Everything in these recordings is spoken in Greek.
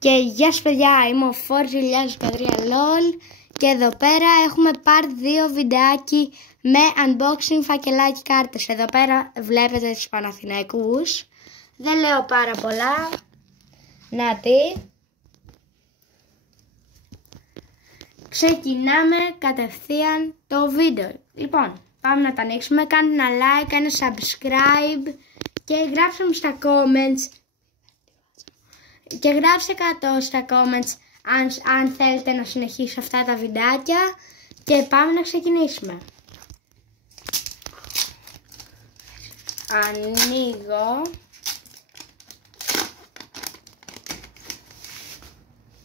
Και γεια σας παιδιά, είμαι ο Φόρης 2013 LOL και εδώ πέρα έχουμε πάρει 2 βιντεάκι με unboxing φακελάκι κάρτες. Εδώ πέρα βλέπετε τους Παναθηναϊκούς. Δεν λέω πάρα πολλά. Να τι. Ξεκινάμε κατευθείαν το βίντεο. Λοιπόν, πάμε να τα ανοίξουμε. Κάντε ένα like, ένα subscribe και γράψτε μου στα comments. Και γράψτε κάτω στα comments αν θέλετε να συνεχίσω αυτά τα βιντεάκια. Και πάμε να ξεκινήσουμε. Ανοίγω.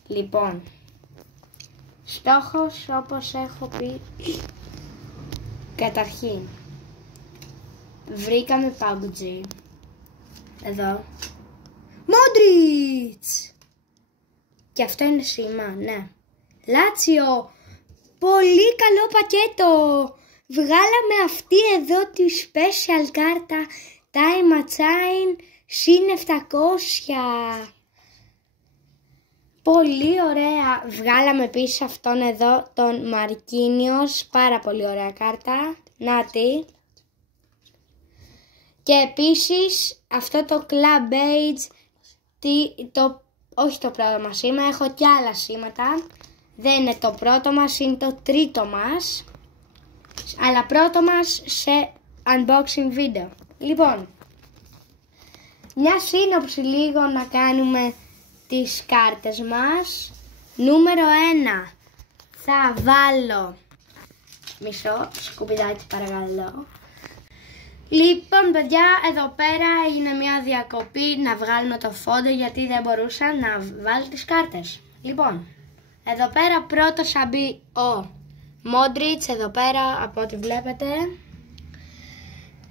Λοιπόν, στόχος όπως έχω πει. Καταρχήν βρήκαμε PUBG. Εδώ Μόντριτς. Και αυτό είναι σήμα, ναι. Λάτσιο. Πολύ καλό πακέτο. Βγάλαμε αυτή εδώ τη special κάρτα Time Chain συν 700. Πολύ ωραία. Βγάλαμε επίσης αυτόν εδώ τον Μαρκίνιος. Πάρα πολύ ωραία κάρτα. Νάτι. Και επίσης αυτό το Club Age. Όχι το πρώτο μας σήμα, έχω και άλλα σήματα. Δεν είναι το πρώτο μας, είναι το τρίτο μας. Αλλά πρώτο μας σε unboxing βίντεο. Λοιπόν, μια σύνοψη λίγο να κάνουμε τις κάρτες μας. Νούμερο 1 θα βάλω μισό σκουπιδάκι παρακαλώ. Λοιπόν παιδιά, εδώ πέρα είναι μια διακοπή να βγάλουμε το φόντο γιατί δεν μπορούσα να βάλω τις κάρτες. Λοιπόν, εδώ πέρα πρώτος θα μπει ο Μόντριτς, εδώ πέρα από ό,τι βλέπετε.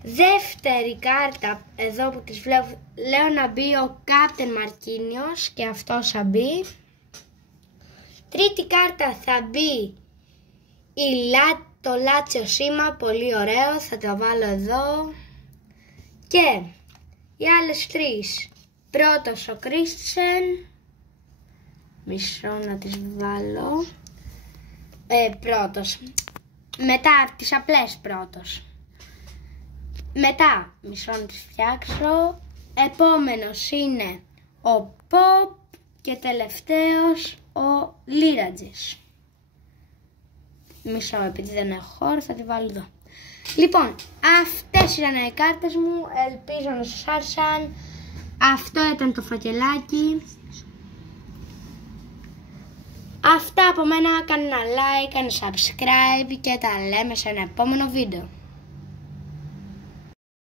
Δεύτερη κάρτα, εδώ που τις βλέπω, λέω να μπει ο Κάπτεν Μαρκίνιος και αυτός θα μπει. Τρίτη κάρτα θα μπει το Λάτσιο σήμα, πολύ ωραίο, θα το βάλω εδώ. Και οι άλλες τρεις, πρώτος ο Κρίστισεν, μισό να τις βάλω, πρώτος, μετά τις απλές πρώτος, μετά μισό να τις φτιάξω, επόμενος είναι ο Pop και τελευταίος ο Λίρατζης. Μισό, επειδή δεν έχω χώρο θα τη βάλω εδώ. Λοιπόν, αυτές ήταν οι κάρτες μου, ελπίζω να σας άρεσαν. Αυτό ήταν το φακελάκι. Αυτά από μένα, κάνε ένα like, κάνε subscribe και τα λέμε σε ένα επόμενο βίντεο.